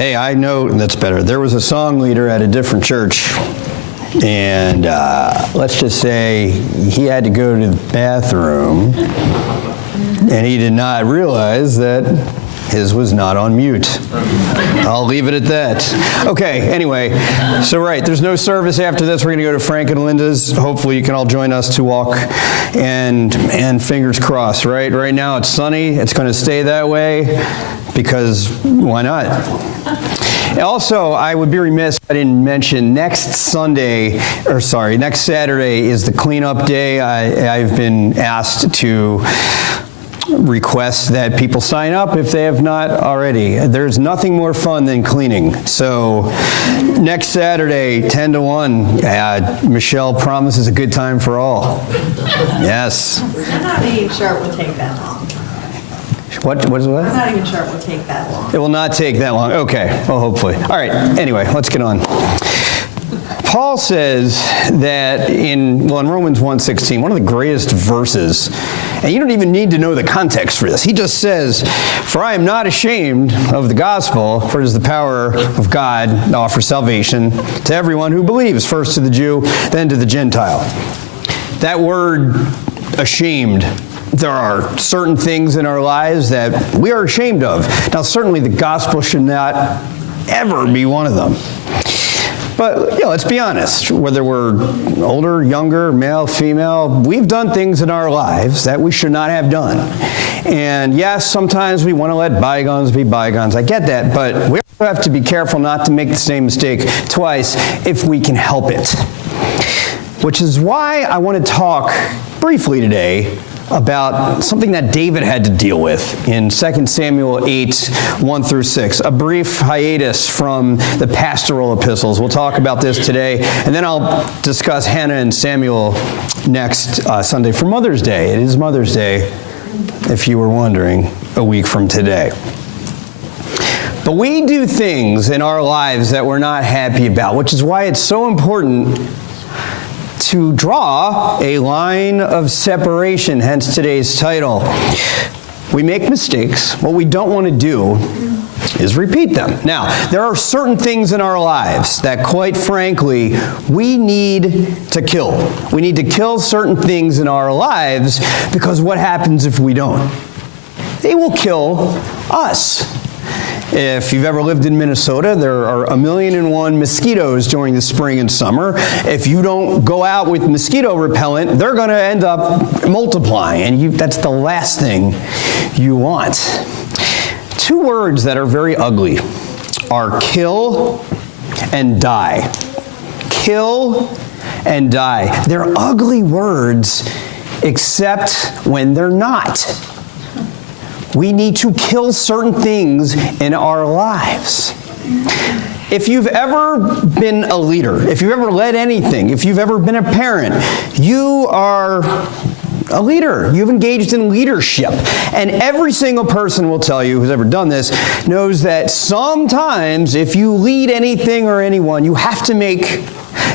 Hey, I know that's better. There was a song leader at a different church, and let's just say he had to go to the bathroom, and he did not realize that his was not on mute. I'll leave it at that. Okay, anyway, so right, there's no service after this. We're going to go to Frank and Linda's. Hopefully you can all join us to walk, and fingers crossed, right? Right now it's sunny. It's going to stay that way because why not? Also, I would be remiss if I didn't mention next Saturday is the cleanup day. I've been asked to request that people sign up if they have not already. There's nothing more fun than cleaning. So next Saturday, 10 to 1, Michelle promises a good time for all. Yes. I'm not even sure it will take that long. What? I'm not even sure it will take that long. It will not take that long. Okay, well, hopefully. All right, anyway, let's get on. Paul says that in Romans 1:16, one of the greatest verses, and you don't even need to know the context for this. He just says, "For I am not ashamed of the gospel, for it is the power of God to offer salvation to everyone who believes, first to the Jew, then to the Gentile." That word, ashamed, there are certain things in our lives that we are ashamed of. Now, certainly the gospel should not ever be one of them. But, let's be honest, whether we're older, younger, male, female, we've done things in our lives that we should not have done. And yes, sometimes we want to let bygones be bygones. I get that, but we also have to be careful not to make the same mistake twice if we can help it. Which is why I want to talk briefly today about something that David had to deal with in 2 Samuel 8, 1 through 6, a brief hiatus from the pastoral epistles. We'll talk about this today, and then I'll discuss Hannah and Samuel next Sunday for Mother's Day. It is Mother's Day, if you were wondering, a week from today. But we do things in our lives that we're not happy about, which is why it's so important to draw a line of separation, hence today's title. We make mistakes. What we don't want to do is repeat them. Now, there are certain things in our lives that, quite frankly, we need to kill. We need to kill certain things in our lives because what happens if we don't? They will kill us. If you've ever lived in Minnesota, there are 1,000,001 mosquitoes during the spring and summer. If you don't go out with mosquito repellent, they're going to end up multiplying, and that's the last thing you want. Two words that are very ugly are kill and die. Kill and die. They're ugly words, except when they're not. We need to kill certain things in our lives. If you've ever been a leader, if you've ever led anything, if you've ever been a parent, you are a leader. You've engaged in leadership. And every single person will tell you, who's ever done this, knows that sometimes if you lead anything or anyone, you have to make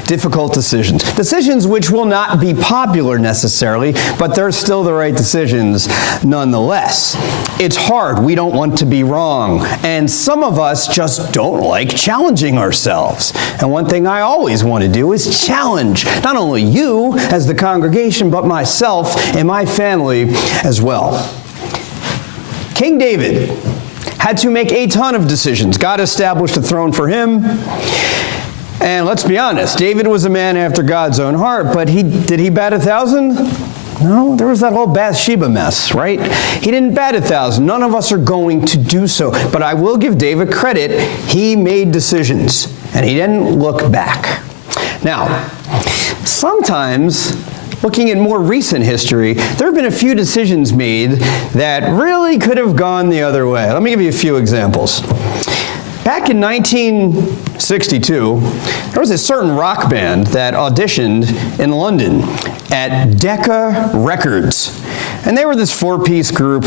difficult decisions. Decisions which will not be popular necessarily, but they're still the right decisions nonetheless. It's hard. We don't want to be wrong. And some of us just don't like challenging ourselves. And one thing I always want to do is challenge not only you as the congregation, but myself and my family as well. King David had to make a ton of decisions. God established a throne for him. And let's be honest, David was a man after God's own heart, but did he bat 1,000? No, there was that whole Bathsheba mess, right? He didn't bat 1,000. None of us are going to do so. But I will give David credit. He made decisions, and he didn't look back. Now, sometimes, looking at more recent history, there have been a few decisions made that really could have gone the other way. Let me give you a few examples. Back in 1962, there was a certain rock band that auditioned in London at Decca Records. And they were this four-piece group,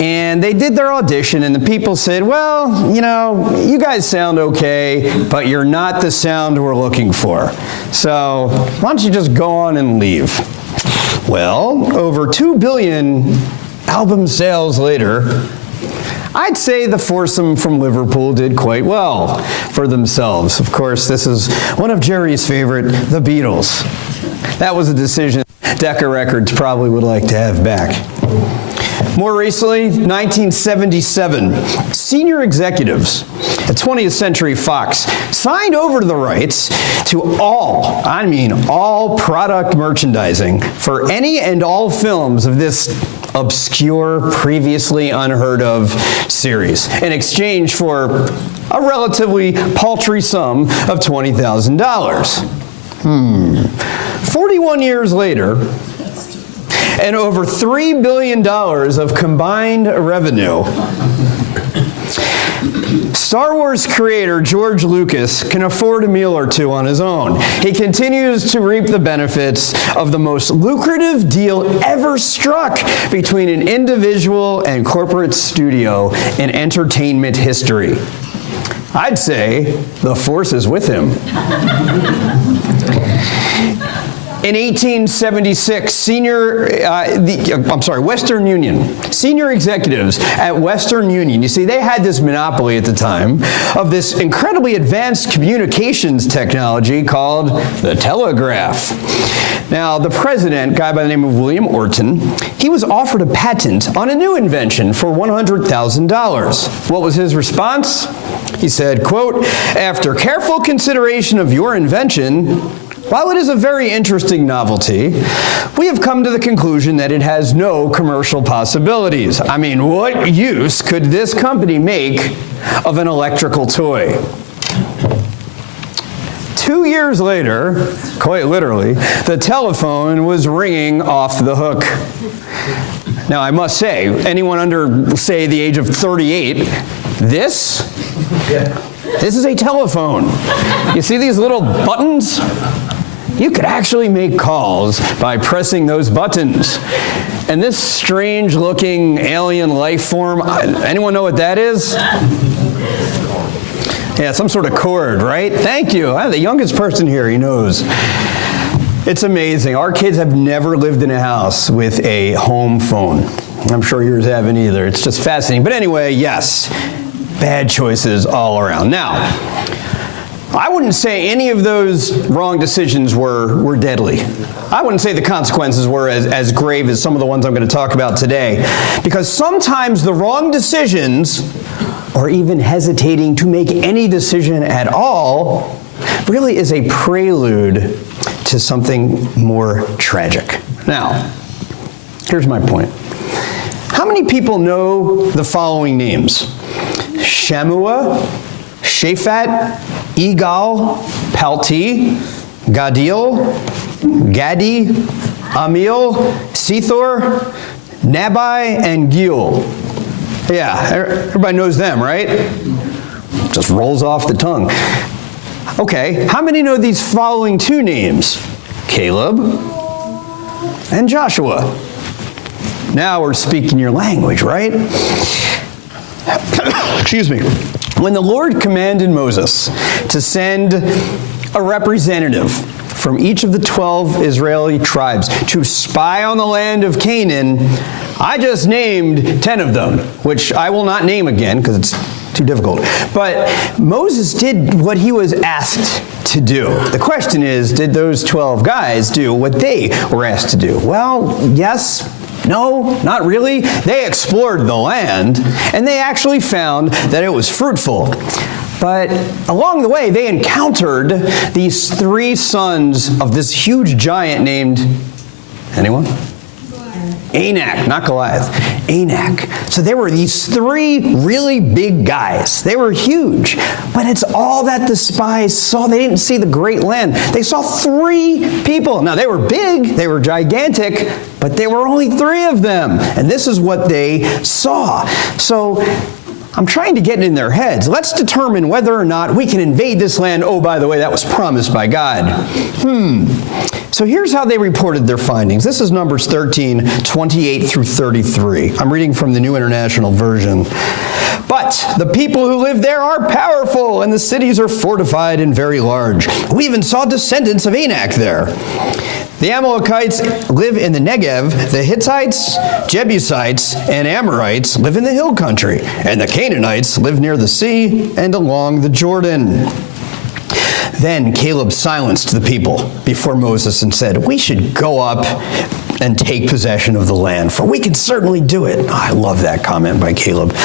and they did their audition, and the people said, well, you guys sound okay, but you're not the sound we're looking for. So why don't you just go on and leave? Well, over 2 billion album sales later, I'd say the foursome from Liverpool did quite well for themselves. Of course, this is one of Jerry's favorite, the Beatles. That was a decision Decca Records probably would like to have back. More recently, 1977, senior executives at 20th Century Fox signed over the rights to all product merchandising for any and all films of this obscure, previously unheard of series in exchange for a relatively paltry sum of $20,000. 41 years later, and over $3 billion of combined revenue, Star Wars creator George Lucas can afford a meal or two on his own. He continues to reap the benefits of the most lucrative deal ever struck between an individual and corporate studio in entertainment history. I'd say the force is with him. In 1876, Western Union, senior executives at Western Union, you see, they had this monopoly at the time of this incredibly advanced communications technology called the telegraph. Now, the president, a guy by the name of William Orton, he was offered a patent on a new invention for $100,000. What was his response? He said, quote, "After careful consideration of your invention, while it is a very interesting novelty, we have come to the conclusion that it has no commercial possibilities. I mean, what use could this company make of an electrical toy?" 2 years later, quite literally, the telephone was ringing off the hook. Now, I must say, anyone under, say, the age of 38, this is a telephone. You see these little buttons? You could actually make calls by pressing those buttons. And this strange-looking alien life form, anyone know what that is? Yeah, some sort of cord, right? Thank you. I'm the youngest person here, he knows. It's amazing. Our kids have never lived in a house with a home phone. I'm sure yours haven't either. It's just fascinating. But anyway, yes, bad choices all around. Now, I wouldn't say any of those wrong decisions were deadly. I wouldn't say the consequences were as grave as some of the ones I'm going to talk about today. Because sometimes the wrong decisions, or even hesitating to make any decision at all, really is a prelude to something more tragic. Now, here's my point. How many people know the following names? Shammua, Shaphat, Igal, Palti, Gadil, Gadi, Amil, Sethor, Nabai, and Gil. Yeah, everybody knows them, right? Just rolls off the tongue. Okay, how many know these following two names? Caleb and Joshua. Now we're speaking your language, right? Excuse me. When the Lord commanded Moses to send a representative from each of the 12 Israeli tribes to spy on the land of Canaan, I just named 10 of them, which I will not name again because it's too difficult. But Moses did what he was asked to do. The question is, did those 12 guys do what they were asked to do? Well, yes. No, not really. They explored the land, and they actually found that it was fruitful. But along the way, they encountered these three sons of this huge giant named, anyone? Anak, not Goliath. Anak. So there were these three really big guys. They were huge. But it's all that the spies saw. They didn't see the great land. They saw three people. Now, they were big. They were gigantic. But there were only three of them. And this is what they saw. So I'm trying to get it in their heads. Let's determine whether or not we can invade this land. Oh, by the way, that was promised by God. So here's how they reported their findings. This is Numbers 13, 28 through 33. I'm reading from the New International Version. But the people who live there are powerful, and the cities are fortified and very large. We even saw descendants of Anak there. The Amalekites live in the Negev. The Hittites, Jebusites, and Amorites live in the hill country. And the Canaanites live near the sea and along the Jordan. Then Caleb silenced the people before Moses and said, "We should go up and take possession of the land, for we can certainly do it." Oh, I love that comment by Caleb.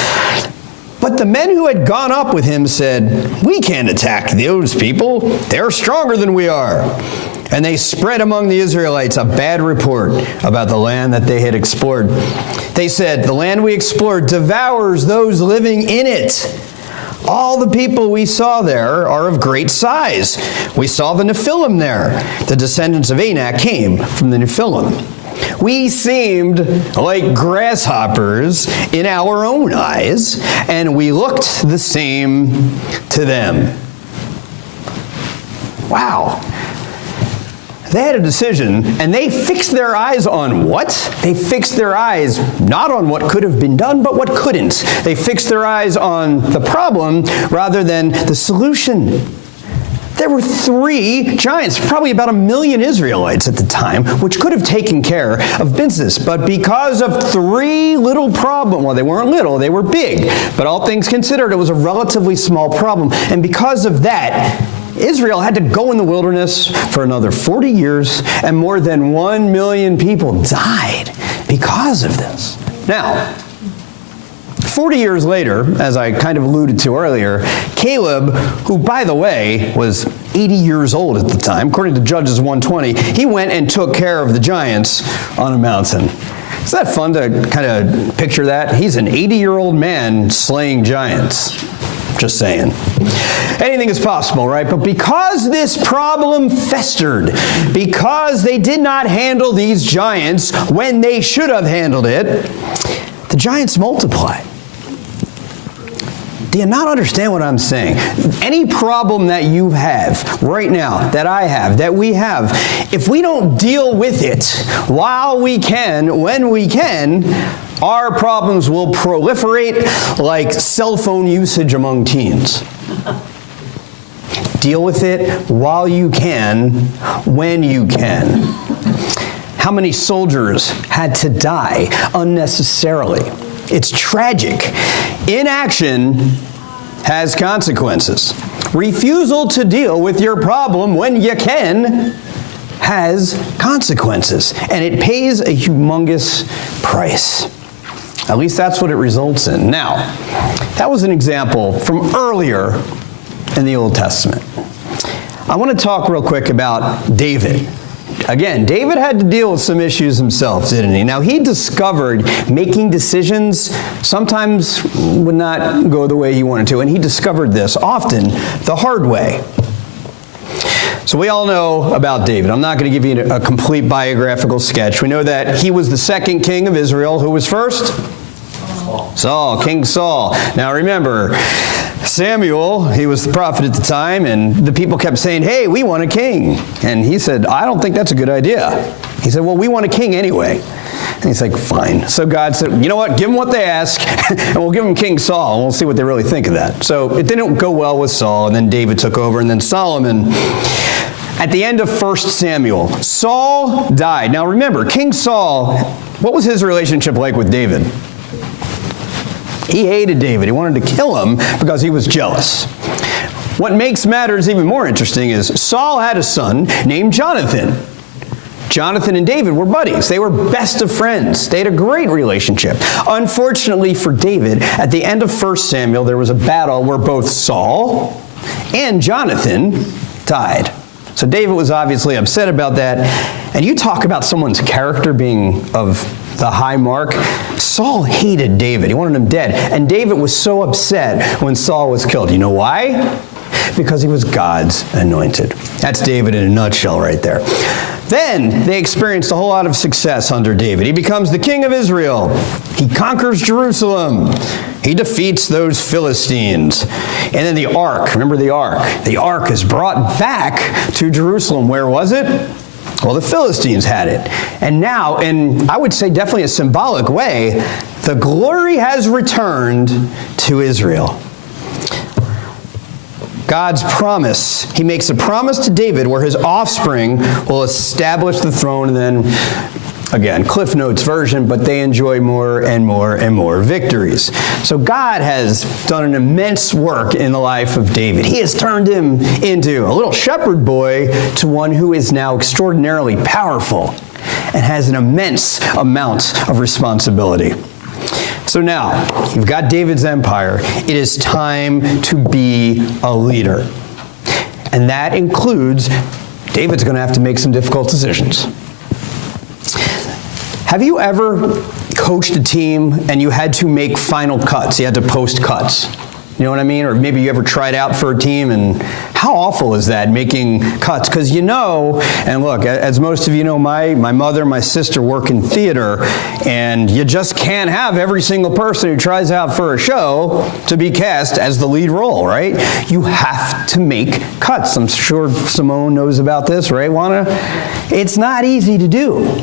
But the men who had gone up with him said, "We can't attack those people. They're stronger than we are." And they spread among the Israelites a bad report about the land that they had explored. They said, "The land we explored devours those living in it. All the people we saw there are of great size. We saw the Nephilim there. The descendants of Anak came from the Nephilim. We seemed like grasshoppers in our own eyes, and we looked the same to them." Wow. They had a decision, and they fixed their eyes on what? They fixed their eyes not on what could have been done, but what couldn't. They fixed their eyes on the problem rather than the solution. There were 3 giants, probably about 1 million Israelites at the time, which could have taken care of business. But because of 3 little problems, well, they weren't little, they were big. But all things considered, it was a relatively small problem. And because of that, Israel had to go in the wilderness for another 40 years, and more than 1 million people died because of this. Now, 40 years later, as I kind of alluded to earlier, Caleb, who, by the way, was 80 years old at the time, according to Judges 1:20, he went and took care of the giants on a mountain. Isn't that fun to kind of picture that? He's an 80-year-old man slaying giants. Just saying. Anything is possible, right? But because this problem festered, because they did not handle these giants when they should have handled it, the giants multiplied. Do you not understand what I'm saying? Any problem that you have right now, that I have, that we have, if we don't deal with it while we can, when we can, our problems will proliferate like cell phone usage among teens. Deal with it while you can, when you can. How many soldiers had to die unnecessarily? It's tragic. Inaction has consequences. Refusal to deal with your problem when you can has consequences, and it pays a humongous price. At least that's what it results in. Now, that was an example from earlier in the Old Testament. I want to talk real quick about David. Again, David had to deal with some issues himself, didn't he? Now, he discovered making decisions sometimes would not go the way he wanted to, and he discovered this often the hard way. So we all know about David. I'm not going to give you a complete biographical sketch. We know that he was the second king of Israel. Who was first? Saul, King Saul. Now remember, Samuel, he was the prophet at the time, and the people kept saying, "Hey, we want a king." And he said, "I don't think that's a good idea." He said, "Well, we want a king anyway." And he's like, "Fine." So God said, "You know what? Give them what they ask, and we'll give them King Saul, and we'll see what they really think of that." So it didn't go well with Saul, and then David took over, and then Solomon. At the end of 1 Samuel, Saul died. Now remember, King Saul, what was his relationship like with David? He hated David. He wanted to kill him because he was jealous. What makes matters even more interesting is Saul had a son named Jonathan. Jonathan and David were buddies. They were best of friends. They had a great relationship. Unfortunately for David, at the end of 1 Samuel, there was a battle where both Saul and Jonathan died. So David was obviously upset about that. And you talk about someone's character being of the high mark. Saul hated David. He wanted him dead. And David was so upset when Saul was killed. You know why? Because he was God's anointed. That's David in a nutshell right there. Then they experienced a whole lot of success under David. He becomes the king of Israel. He conquers Jerusalem. He defeats those Philistines. And then the ark, remember the ark? The ark is brought back to Jerusalem. Where was it? Well, the Philistines had it. And now, in I would say definitely a symbolic way, the glory has returned to Israel. God's promise. He makes a promise to David where his offspring will establish the throne, and then, again, Cliff Notes version, but they enjoy more and more and more victories. So God has done an immense work in the life of David. He has turned him into a little shepherd boy to one who is now extraordinarily powerful and has an immense amount of responsibility. So now, you've got David's empire. It is time to be a leader. And that includes, David's going to have to make some difficult decisions. Have you ever coached a team and you had to make final cuts? You had to post cuts. You know what I mean? Or maybe you ever tried out for a team, and how awful is that, making cuts? Because you know, and look, as most of you know, my mother, my sister work in theater, and you just can't have every single person who tries out for a show to be cast as the lead role, right? You have to make cuts. I'm sure Simone knows about this, right, Juana? It's not easy to do.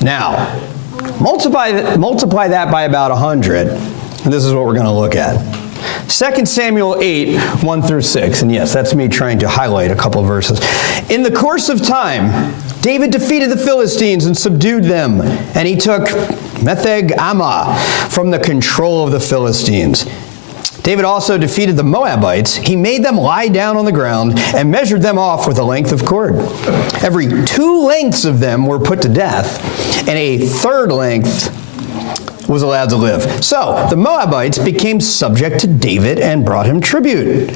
Now, multiply that by about 100, and this is what we're going to look at. 2 Samuel 8, 1 through 6, and yes, that's me trying to highlight a couple of verses. In the course of time, David defeated the Philistines and subdued them, and he took Metheg-Ammah from the control of the Philistines. David also defeated the Moabites. He made them lie down on the ground and measured them off with a length of cord. Every 2 lengths of them were put to death, and a 3rd length was allowed to live. So the Moabites became subject to David and brought him tribute.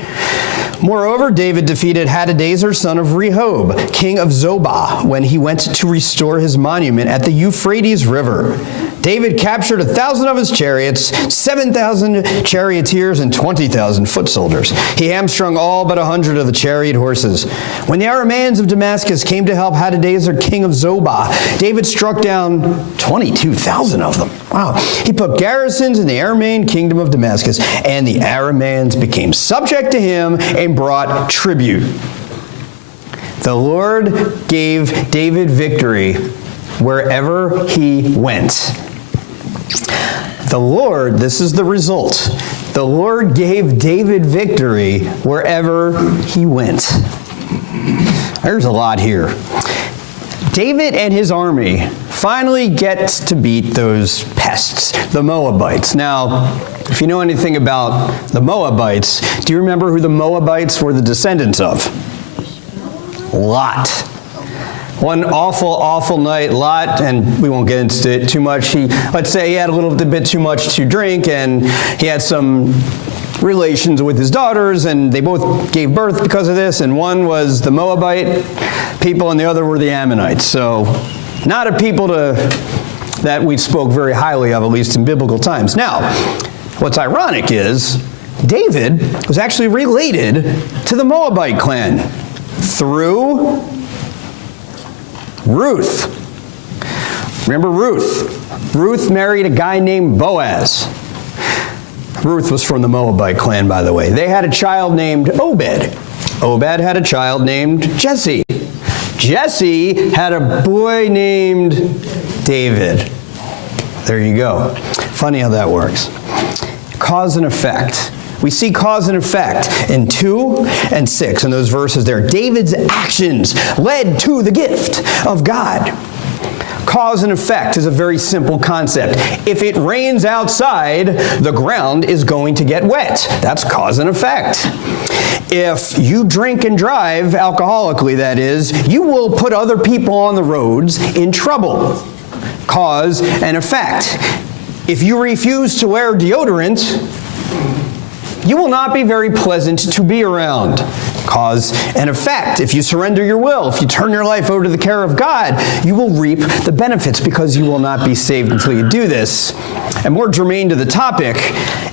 Moreover, David defeated Hadadezer, son of Rehob, king of Zobah, when he went to restore his monument at the Euphrates River. David captured 1,000 of his chariots, 7,000 charioteers, and 20,000 foot soldiers. He hamstrung all but 100 of the chariot horses. When the Arameans of Damascus came to help Hadadezer, king of Zobah, David struck down 22,000 of them. Wow. He put garrisons in the Aramean kingdom of Damascus, and the Arameans became subject to him and brought tribute. The Lord gave David victory wherever he went. The Lord, this is the result. The Lord gave David victory wherever he went. There's a lot here. David and his army finally gets to beat those pests, the Moabites. Now, if you know anything about the Moabites, do you remember who the Moabites were the descendants of? Lot. One awful, awful night, Lot, and we won't get into it too much. Let's say he had a little bit too much to drink, and he had some relations with his daughters, and they both gave birth because of this, and one was the Moabite people, and the other were the Ammonites. So, not a people that we spoke very highly of, at least in biblical times. Now, what's ironic is, David was actually related to the Moabite clan through Ruth. Remember Ruth? Ruth married a guy named Boaz. Ruth was from the Moabite clan, by the way. They had a child named Obed. Obed had a child named Jesse. Jesse had a boy named David. There you go. Funny how that works. Cause and effect. We see cause and effect in 2 and 6 in those verses there. David's actions led to the gift of God. Cause and effect is a very simple concept. If it rains outside, the ground is going to get wet. That's cause and effect. If you drink and drive, alcoholically that is, you will put other people on the roads in trouble. Cause and effect. If you refuse to wear deodorant, you will not be very pleasant to be around. Cause and effect. If you surrender your will, if you turn your life over to the care of God, you will reap the benefits because you will not be saved until you do this. And more germane to the topic,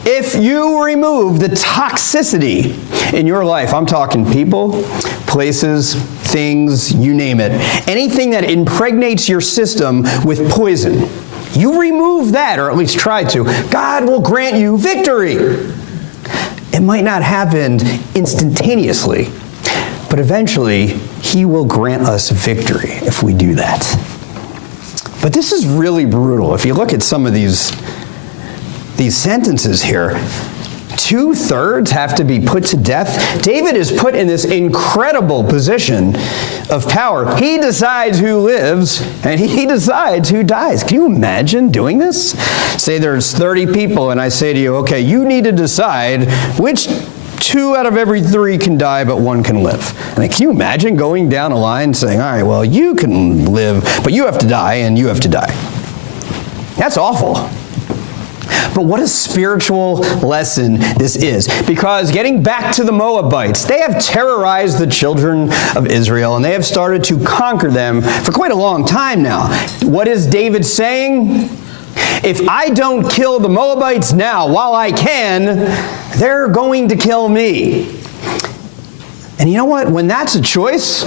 if you remove the toxicity in your life, I'm talking people, places, things, you name it, anything that impregnates your system with poison, you remove that, or at least try to, God will grant you victory. It might not happen instantaneously, but eventually he will grant us victory if we do that. But this is really brutal. If you look at some of these sentences here, 2/3 have to be put to death. David is put in this incredible position of power. He decides who lives and he decides who dies. Can you imagine doing this? Say there's 30 people and I say to you, okay, you need to decide which 2 out of every 3 can die, but 1 can live. I mean, can you imagine going down a line saying, all right, well, you can live, but you have to die and you have to die? That's awful. But what a spiritual lesson this is. Because getting back to the Moabites, they have terrorized the children of Israel, and they have started to conquer them for quite a long time now. What is David saying? If I don't kill the Moabites now while I can, they're going to kill me. And you know what? When that's a choice,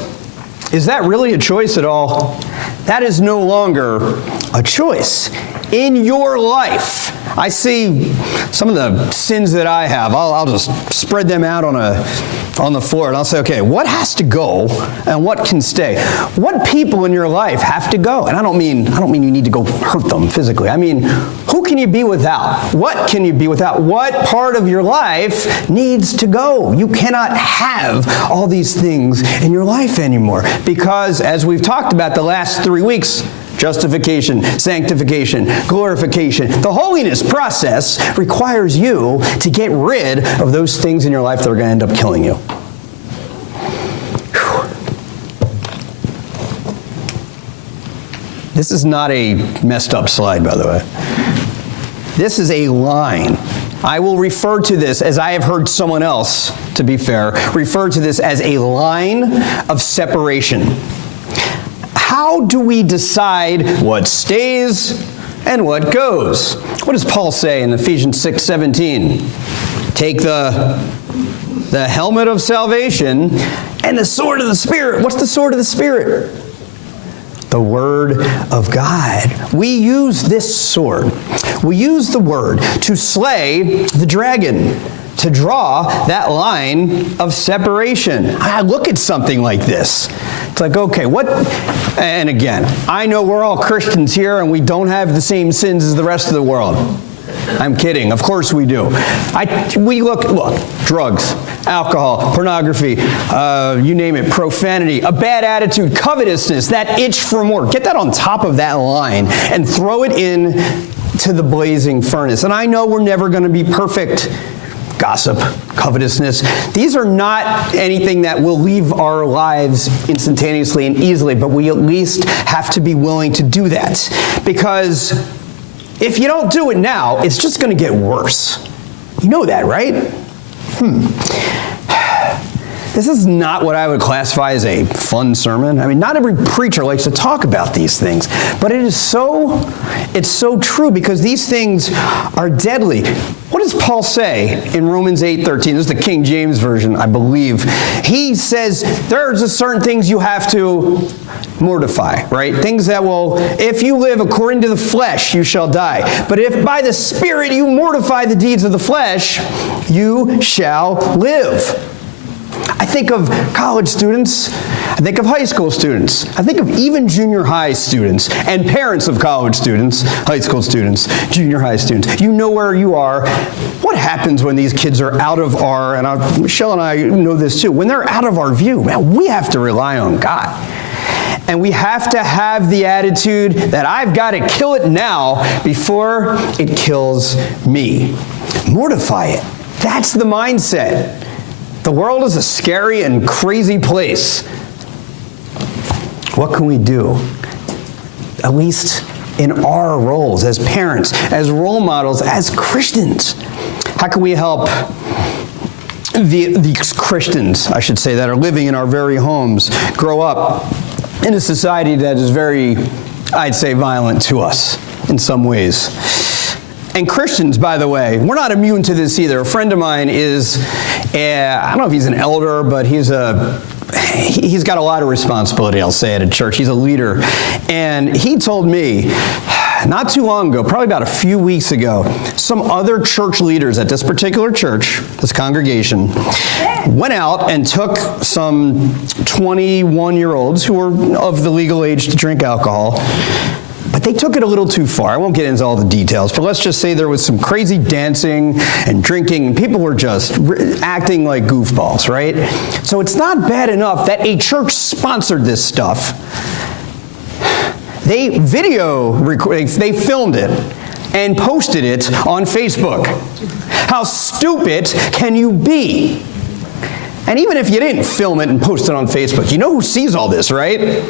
is that really a choice at all? That is no longer a choice. In your life, I see some of the sins that I have. I'll just spread them out on the floor, and I'll say, okay, what has to go and what can stay? What people in your life have to go? And I don't mean you need to go hurt them physically. I mean, who can you be without? What can you be without? What part of your life needs to go? You cannot have all these things in your life anymore because, as we've talked about the last 3 weeks, justification, sanctification, glorification. The holiness process requires you to get rid of those things in your life that are going to end up killing you. Whew. This is not a messed up slide, by the way. This is a line. I will refer to this, as I have heard someone else, to be fair, refer to this as a line of separation. How do we decide what stays and what goes? What does Paul say in Ephesians 6:17? Take the helmet of salvation and the sword of the Spirit. What's the sword of the Spirit? The Word of God. We use this sword. We use the Word to slay the dragon, to draw that line of separation. I look at something like this. It's like, okay, what? And again, I know we're all Christians here and we don't have the same sins as the rest of the world. I'm kidding. Of course we do. We look, drugs, alcohol, pornography, you name it, profanity, a bad attitude, covetousness, that itch for more. Get that on top of that line and throw it in to the blazing furnace. And I know we're never going to be perfect. Gossip, covetousness. These are not anything that will leave our lives instantaneously and easily, but we at least have to be willing to do that. Because if you don't do it now, it's just going to get worse. You know that, right? This is not what I would classify as a fun sermon. I mean, not every preacher likes to talk about these things, but it's so true because these things are deadly. What does Paul say in Romans 8:13? This is the King James Version, I believe. He says there's just certain things you have to mortify, right? Things that will, if you live according to the flesh, you shall die. But if by the Spirit you mortify the deeds of the flesh, you shall live. I think of college students, I think of high school students, I think of even junior high students and parents of college students, high school students, junior high students. You know where you are. What happens when these kids are out of our, and Michelle and I know this too, when they're out of our view, man, we have to rely on God. And we have to have the attitude that I've got to kill it now before it kills me. Mortify it. That's the mindset. The world is a scary and crazy place. What can we do? At least in our roles as parents, as role models, as Christians. How can we help these Christians, I should say, that are living in our very homes, grow up in a society that is very, I'd say, violent to us in some ways? And Christians, by the way, we're not immune to this either. A friend of mine is, I don't know if he's an elder, but he's got a lot of responsibility, I'll say, at a church. He's a leader. And he told me, not too long ago, probably about a few weeks ago, some other church leaders at this particular church, this congregation, went out and took some 21-year-olds who were of the legal age to drink alcohol, But they took it a little too far. I won't get into all the details, but let's just say there was some crazy dancing and drinking, and people were just acting like goofballs, right? So it's not bad enough that a church sponsored this stuff. They filmed it and posted it on Facebook. How stupid can you be? And even if you didn't film it and post it on Facebook, you know who sees all this, right?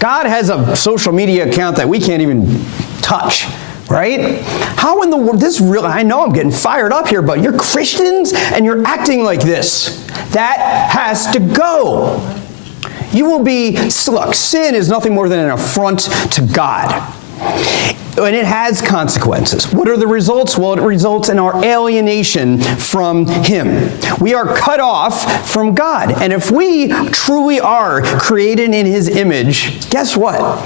God has a social media account that we can't even touch, right? How in the world, I know I'm getting fired up here, but you're Christians and you're acting like this. That has to go. You will look, sin is nothing more than an affront to God. And it has consequences. What are the results? Well, it results in our alienation from Him. We are cut off from God. And if we truly are created in His image, guess what?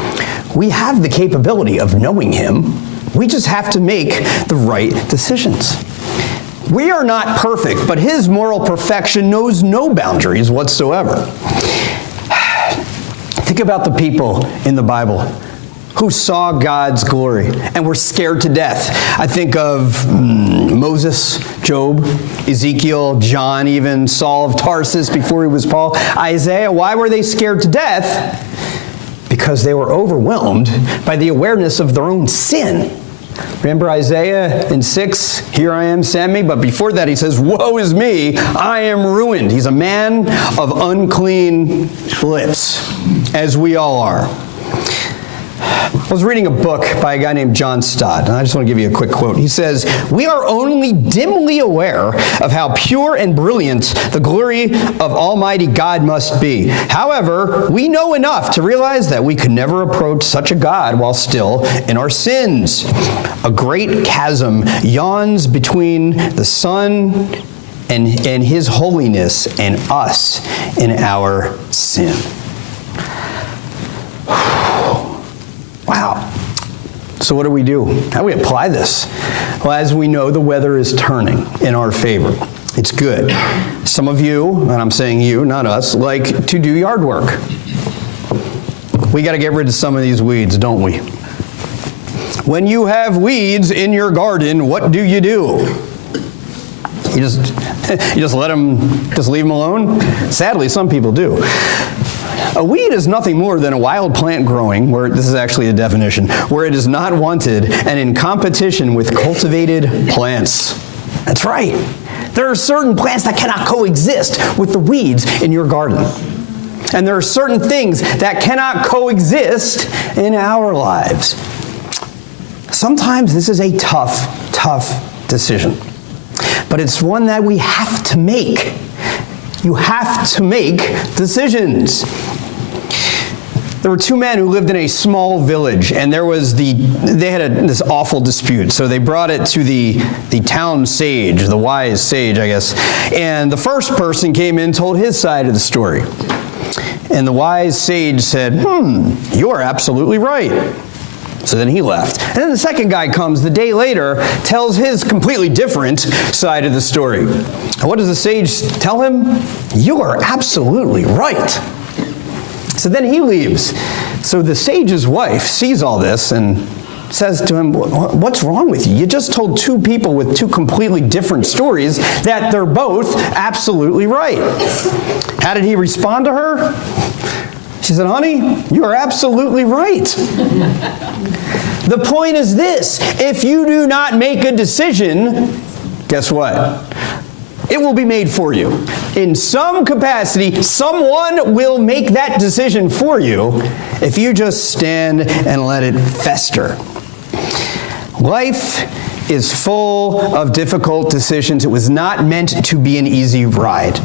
We have the capability of knowing Him. We just have to make the right decisions. We are not perfect, but His moral perfection knows no boundaries whatsoever. Think about the people in the Bible who saw God's glory and were scared to death. I think of Moses, Job, Ezekiel, John, even Saul of Tarsus before he was Paul, Isaiah. Why were they scared to death? Because they were overwhelmed by the awareness of their own sin. Remember Isaiah in 6, "Here I am, send me." But before that he says, "Woe is me, I am ruined." He's a man of unclean lips, as we all are. I was reading a book by a guy named John Stott, and I just want to give you a quick quote. He says, "We are only dimly aware of how pure and brilliant the glory of Almighty God must be. However, we know enough to realize that we could never approach such a God while still in our sins. A great chasm yawns between the Son and His holiness and us in our sin." Wow. So what do we do? How do we apply this? Well, as we know, the weather is turning in our favor. It's good. Some of you, and I'm saying you, not us, like to do yard work. We got to get rid of some of these weeds, don't we? When you have weeds in your garden, what do? You just let them, just leave them alone? Sadly, some people do. A weed is nothing more than a wild plant growing, where this is actually a definition, where it is not wanted and in competition with cultivated plants. That's right. There are certain plants that cannot coexist with the weeds in your garden. And there are certain things that cannot coexist in our lives. Sometimes this is a tough decision. But it's one that we have to make. You have to make decisions. There were two men who lived in a small village, and they had this awful dispute. So they brought it to the town sage, the wise sage, I guess. And the first person came in and told his side of the story. And the wise sage said, "You are absolutely right." So then he left. And then the second guy comes the day later, tells his completely different side of the story. And what does the sage tell him? "You are absolutely right." So then he leaves. So the sage's wife sees all this and says to him, "What's wrong with you? You just told two people with two completely different stories that they're both absolutely right." How did he respond to her? She said, "Honey, you are absolutely right." The point is this: if you do not make a decision, guess what? It will be made for you. In some capacity, someone will make that decision for you if you just stand and let it fester. Life is full of difficult decisions. It was not meant to be an easy ride.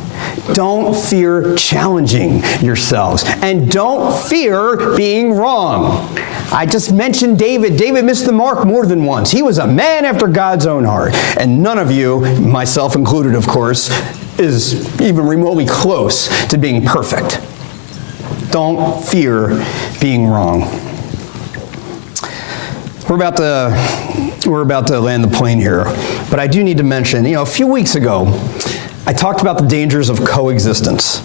Don't fear challenging yourselves, and don't fear being wrong. I just mentioned David. David missed the mark more than once. He was a man after God's own heart, and none of you, myself included, of course, is even remotely close to being perfect. Don't fear being wrong. We're about to land the plane here, but I do need to mention, a few weeks ago, I talked about the dangers of coexistence.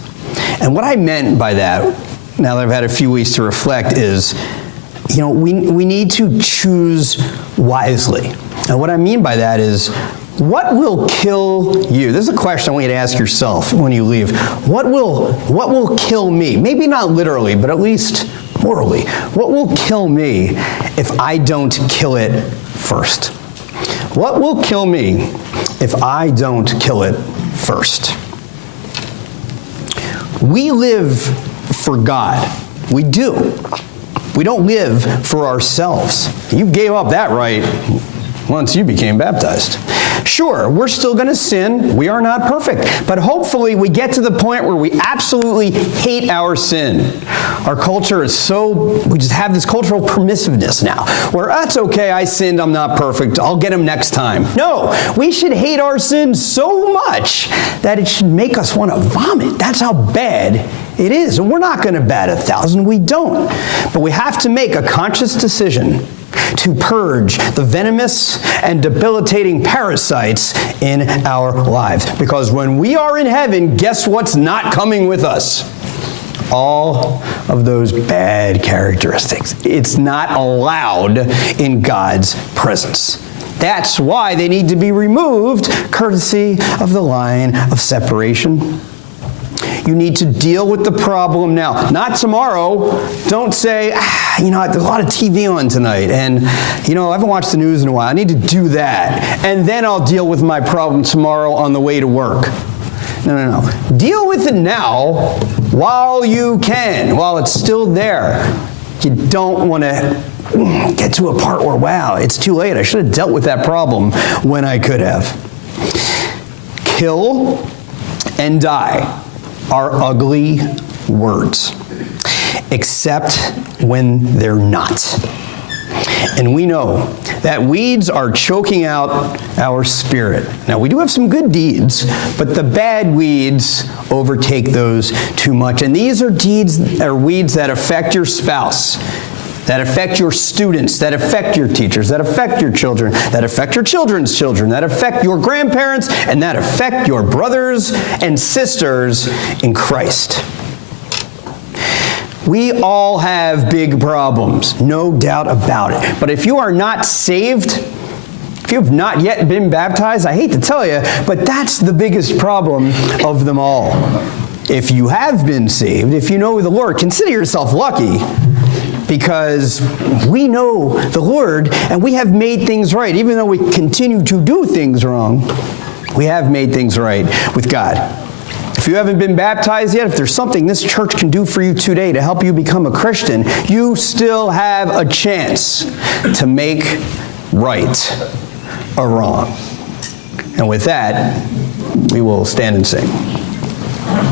And what I meant by that, now that I've had a few weeks to reflect, is, we need to choose wisely. And what I mean by that is, what will kill you? This is a question I want you to ask yourself when you leave. What will kill me? Maybe not literally, but at least morally. What will kill me if I don't kill it first? What will kill me if I don't kill it first? We live for God. We do. We don't live for ourselves. You gave up that right once you became baptized. Sure, we're still going to sin. We are not perfect. But hopefully we get to the point where we absolutely hate our sin. Our culture is we just have this cultural permissiveness now, where that's okay, I sinned, I'm not perfect, I'll get him next time. No, we should hate our sin so much that it should make us want to vomit. That's how bad it is. And we're not going to bat 1,000. We don't. But we have to make a conscious decision to purge the venomous and debilitating parasites in our lives. Because when we are in heaven, guess what's not coming with us? All of those bad characteristics. It's not allowed in God's presence. That's why they need to be removed, courtesy of the line of separation. You need to deal with the problem now, not tomorrow. Don't say, there's a lot of TV on tonight, and, I haven't watched the news in a while. I need to do that, and then I'll deal with my problem tomorrow on the way to work. No. Deal with it now while you can, while it's still there. You don't want to get to a part where, wow, it's too late. I should have dealt with that problem when I could have. Kill and die are ugly words, except when they're not. And we know that weeds are choking out our spirit. Now, we do have some good deeds, but the bad weeds overtake those too much. And these are weeds that affect your spouse, that affect your students, that affect your teachers, that affect your children, that affect your children's children, that affect your grandparents, and that affect your brothers and sisters in Christ. We all have big problems, no doubt about it. But if you are not saved, if you have not yet been baptized, I hate to tell you, but that's the biggest problem of them all. If you have been saved, if you know the Lord, consider yourself lucky, because we know the Lord and we have made things right. Even though we continue to do things wrong, we have made things right with God. If you haven't been baptized yet, if there's something this church can do for you today to help you become a Christian, you still have a chance to make right a wrong. And with that, we will stand and sing.